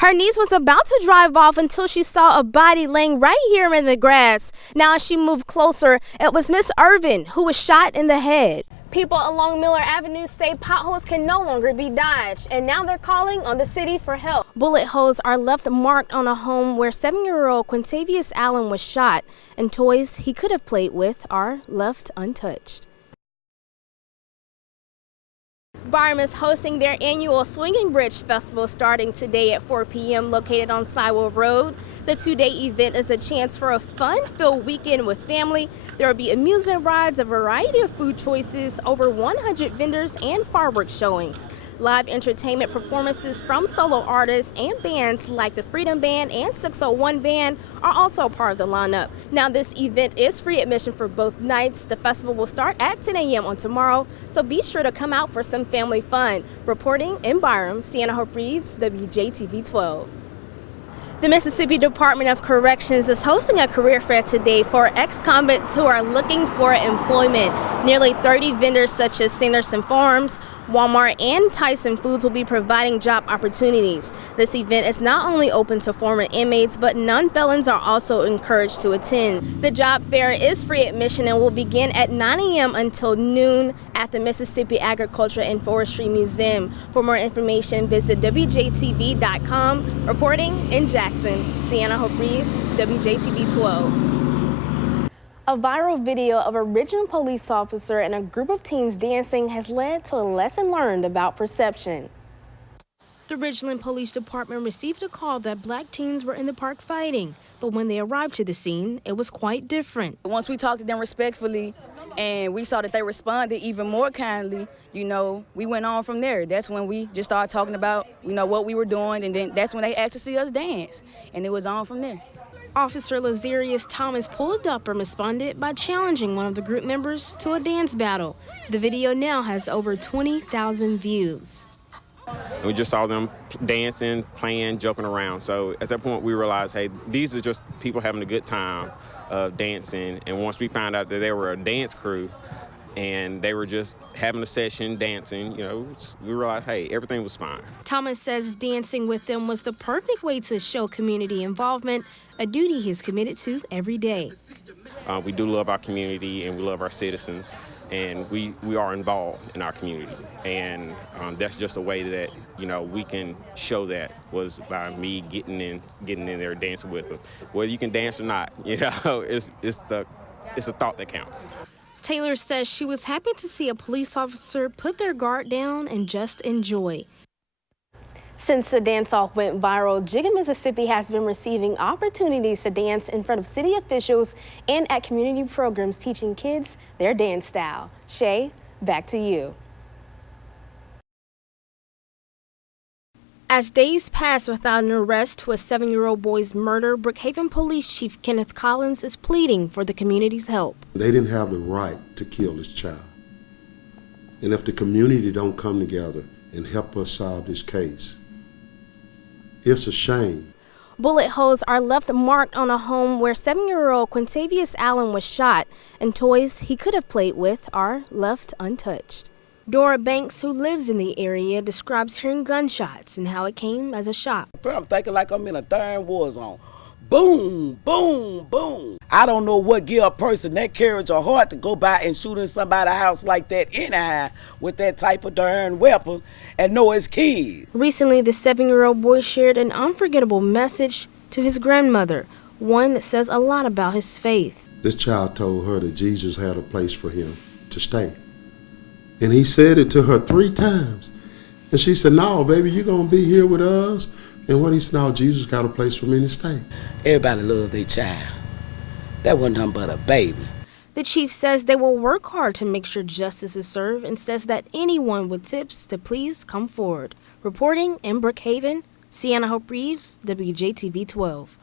Her niece was about to drive off until she saw a body laying right here in the grass. Now as she moved closer, it was Miss Irvin who was shot in the head. People along Miller Avenue say potholes can no longer be dodged, and now they're calling on the city for help. Bullet holes are left marked on a home where 7-year-old Quintavious Allen was shot, and toys he could have played with are left untouched. Byram is hosting their annual Swinging Bridge Festival starting today at 4 p.m. located on Sidewell Road. The two-day event is a chance for a fun-filled weekend with family. There will be amusement rides, a variety of food choices, over 100 vendors, and fireworks showings. Live entertainment performances from solo artists and bands like the Freedom Band and 601 Band are also part of the lineup. Now, this event is free admission for both nights. The festival will start at 10 a.m. on tomorrow, so be sure to come out for some family fun. Reporting in Byram, Cianna Reeves, WJTV 12. The Mississippi Department of Corrections is hosting a career fair today for ex-convicts who are looking for employment. Nearly 30 vendors such as Sanderson Farms, Walmart, and Tyson Foods will be providing job opportunities. This event is not only open to former inmates, but non-felons are also encouraged to attend. The job fair is free admission and will begin at 9 a.m. until noon at the Mississippi Agriculture and Forestry Museum. For more information, visit WJTV.com. Reporting in Jackson, Cianna Reeves, WJTV 12. A viral video of a Richmond police officer and a group of teens dancing has led to a lesson learned about perception. The Ridgeland Police Department received a call that black teens were in the park fighting, but when they arrived to the scene, it was quite different. Once we talked to them respectfully and we saw that they responded even more kindly, we went on from there. That's when we just started talking about, what we were doing, and then that's when they asked to see us dance, and it was on from there. Officer Lazarius Thomas pulled up and responded by challenging one of the group members to a dance battle. The video now has over 20,000 views. We just saw them dancing, playing, joking around. So at that point, we realized, hey, these are just people having a good time dancing. And once we found out that they were a dance crew and they were just having a session, dancing, we realized, hey, everything was fine. Thomas says dancing with them was the perfect way to show community involvement, a duty he's committed to every day. We do love our community and we love our citizens, and we are involved in our community. And that's just a way that, we can show that was by me getting in there dancing with them. Whether you can dance or not, it's the thought that counts. Taylor says she was happy to see a police officer put their guard down and just enjoy. Since the dance-off went viral, Jigga, Mississippi has been receiving opportunities to dance in front of city officials and at community programs teaching kids their dance style. Shay, back to you. As days pass without an arrest to a 7-year-old boy's murder, Brookhaven Police Chief Kenneth Collins is pleading for the community's help. They didn't have the right to kill this child. And if the community don't come together and help us solve this case, it's a shame. Bullet holes are left marked on a home where 7-year-old Quintavious Allen was shot, and toys he could have played with are left untouched. Dora Banks, who lives in the area, describes hearing gunshots and how it came as a shock. I'm thinking like I'm in a darn war zone. Boom, boom, boom. I don't know what give a person that courage or heart to go by and shoot in somebody's house like that anyhow with that type of darn weapon and know it's kids. Recently, the 7-year-old boy shared an unforgettable message to his grandmother, one that says a lot about his faith. This child told her that Jesus had a place for him to stay. And he said it to her 3 times. And she said, no, baby, you're going to be here with us. And what he said, no, Jesus got a place for me to stay. Everybody loves their child. That wasn't nothing but a baby. The chief says they will work hard to make sure justice is served and says that anyone with tips to please come forward. Reporting in Brookhaven, Cianna Reeves, WJTV 12.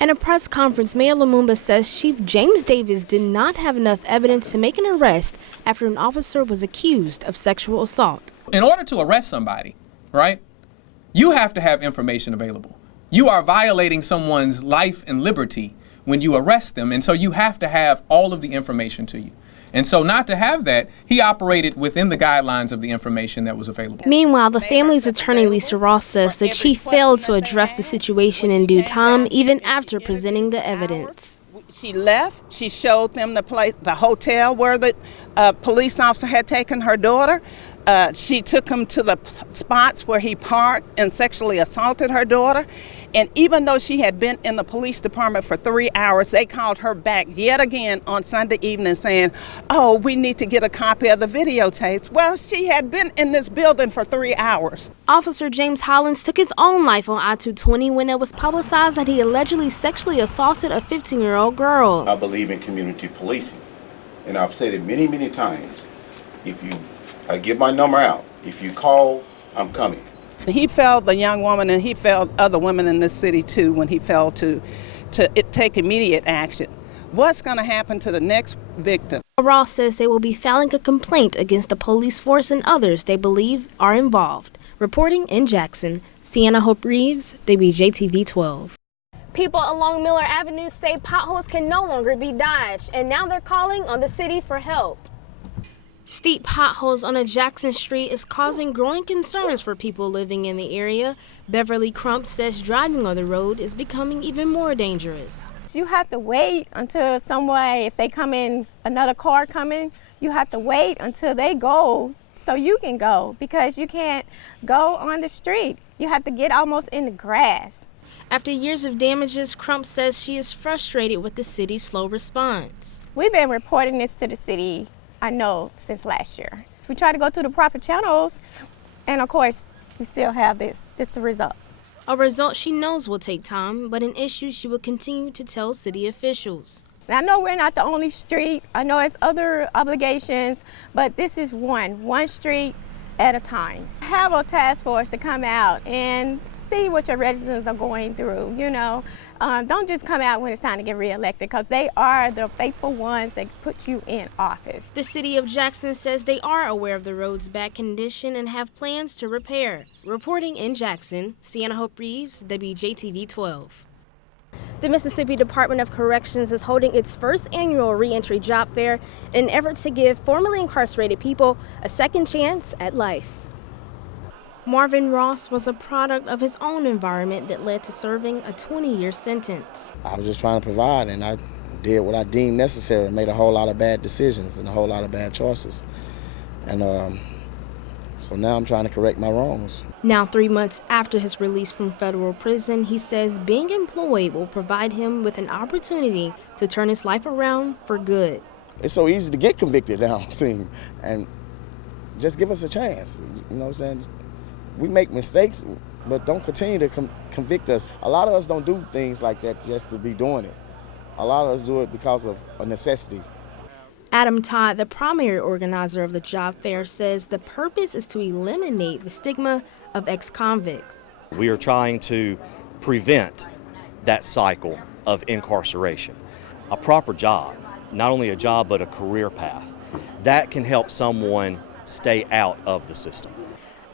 In a press conference, Mayor Lumumba says Chief James Davis did not have enough evidence to make an arrest after an officer was accused of sexual assault. In order to arrest somebody, right, you have to have information available. You are violating someone's life and liberty when you arrest them, and so you have to have all of the information to you. And so not to have that, he operated within the guidelines of the information that was available. Meanwhile, the family's attorney, Lisa Ross, says the chief failed to address the situation in due time, even after presenting the evidence. She left. She showed them the place, the hotel where the police officer had taken her daughter. She took him to the spots where he parked and sexually assaulted her daughter. And even though she had been in the police department for 3 hours, they called her back yet again on Sunday evening saying, oh, we need to get a copy of the videotapes. Well, she had been in this building for 3 hours. Officer James Hollins took his own life on I-220 when it was publicized that he allegedly sexually assaulted a 15-year-old girl. I believe in community policing, and I've said it many, many times. I give my number out. If you call, I'm coming. He failed the young woman, and he failed other women in this city too when he failed to take immediate action. What's going to happen to the next victim? Ross says they will be filing a complaint against the police force and others they believe are involved. Reporting in Jackson, Cianna Hope Reeves, WJTV 12. People along Miller Avenue say potholes can no longer be dodged, and now they're calling on the city for help. Steep potholes on a Jackson street is causing growing concerns for people living in the area. Beverly Crump says driving on the road is becoming even more dangerous. You have to wait until if they come in, another car coming, you have to wait until they go so you can go, because you can't go on the street. You have to get almost in the grass. After years of damages, Crump says she is frustrated with the city's slow response. We've been reporting this to the city, I know, since last year. We try to go through the proper channels, and of course, we still have this. It's the result. A result she knows will take time, but an issue she will continue to tell city officials. And I know we're not the only street. I know it's other obligations, but this is one street at a time. Have a task force to come out and see what your residents are going through, Don't just come out when it's time to get reelected, because they are the faithful ones that put you in office. The city of Jackson says they are aware of the road's bad condition and have plans to repair. Reporting in Jackson, Cianna Hope Reeves, WJTV 12. The Mississippi Department of Corrections is holding its first annual reentry job fair in an effort to give formerly incarcerated people a second chance at life. Marvin Ross was a product of his own environment that led to serving a 20-year sentence. I was just trying to provide, and I did what I deemed necessary and made a whole lot of bad decisions and a whole lot of bad choices. And so now I'm trying to correct my wrongs. Now, 3 months after his release from federal prison, he says being employed will provide him with an opportunity to turn his life around for good. It's so easy to get convicted now, it seems, and just give us a chance. You know what I'm saying? We make mistakes, but don't continue to convict us. A lot of us don't do things like that just to be doing it. A lot of us do it because of a necessity. Adam Todd, the primary organizer of the job fair, says the purpose is to eliminate the stigma of ex-convicts. We are trying to prevent that cycle of incarceration. A proper job, not only a job but a career path, that can help someone stay out of the system.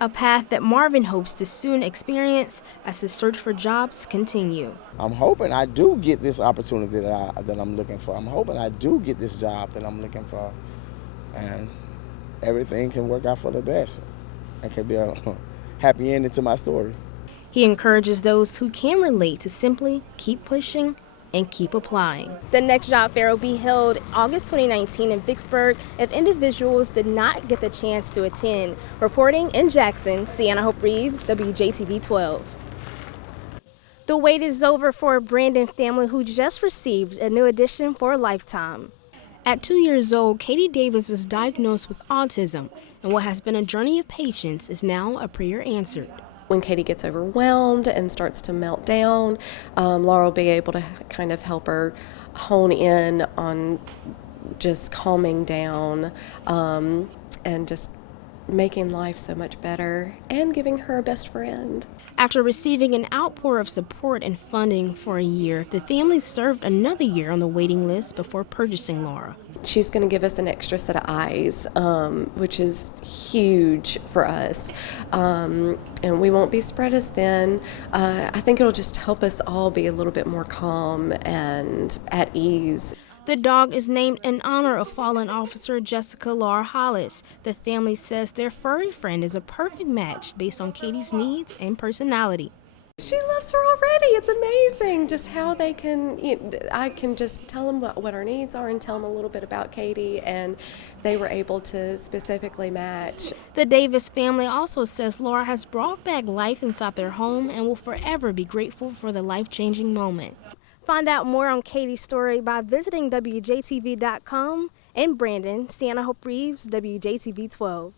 A path that Marvin hopes to soon experience as his search for jobs continue. I'm hoping I do get this opportunity that I'm looking for. I'm hoping I do get this job that I'm looking for, and everything can work out for the best and can be a happy ending to my story. He encourages those who can relate to simply keep pushing and keep applying. The next job fair will be held August 2019 in Vicksburg if individuals did not get the chance to attend. Reporting in Jackson, Cianna Hope Reeves, WJTV 12. The wait is over for a Brandon family who just received a new addition for a lifetime. At 2 years old, Katie Davis was diagnosed with autism, and what has been a journey of patience is now a prayer answered. When Katie gets overwhelmed and starts to melt down, Laura will be able to kind of help her hone in on just calming down and just making life so much better and giving her a best friend. After receiving an outpour of support and funding for a year, the family served another year on the waiting list before purchasing Laura. She's going to give us an extra set of eyes, which is huge for us. And we won't be spread as thin. I think it'll just help us all be a little bit more calm and at ease. The dog is named in honor of fallen officer Jessica Laura Hollis. The family says their furry friend is a perfect match based on Katie's needs and personality. She loves her already. It's amazing just how they can, I can just tell them what her needs are and tell them a little bit about Katie, and they were able to specifically match. The Davis family also says Laura has brought back life inside their home and will forever be grateful for the life-changing moment. Find out more on Katie's story by visiting WJTV.com. In Brandon, Cianna Reeves, WJTV 12.